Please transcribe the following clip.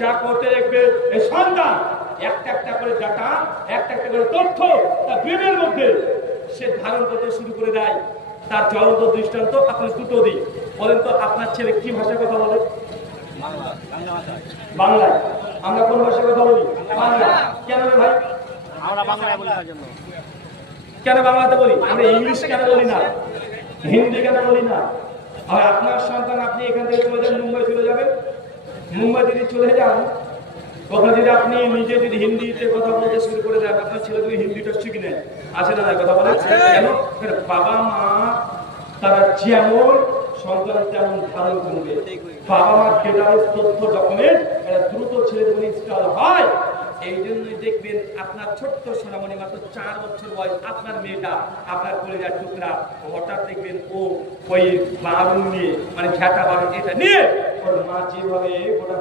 যা করতে দেখবে এই সন্তান একটা একটা করে ডাটা, একটা একটা করে তথ্য তার ব্রেনের মধ্যে সে ধারণ করতে শুরু করে দেয়। তার জ্বলন্ত দৃষ্টান্ত আপনি দুটো দিন বলেন তো, আপনার ছেলে কি ভাষায় কথা বলে? বাংলায়। আমরা কোন ভাষায় কথা বলি? বাংলা। কেন রে ভাই? আমরা বাংলায় বলি জন্য। কেন বাংলাতে বলি? আমরা ইংলিশ কেন বলি না, হিন্দি কেন বলি না? আর আপনার সন্তান, আপনি এখান থেকে চলে যান, মুম্বাই চলে যাবেন। মুম্বাই যদি চলে যান, ওখানে যদি আপনি নিজে যদি হিন্দিতে কথা বলতে শুরু করে দেন, আপনার ছেলে যদি হিন্দিটা শিখে নেন, আছে না কথা বলে? কেন? বাবা মা তারা যেমন সন্তান তেমন ধারণ করবে। বাবা মার ডেটাবেস তথ্য ডকুমেন্ট এটা দ্রুত ছেলেদের ইনস্টল হয়। এই জন্যই দেখবেন আপনার ছোট্ট সোনামণি মাত্র 4 বছর বয়স, আপনার মেয়েটা আপনার কলেজার টুকরা, হঠাৎ দেখবেন ও ওই বারুণ নিয়ে, মানে ঝাঁটা বারুণ এটা নিয়ে ওর মা যেভাবে গোটা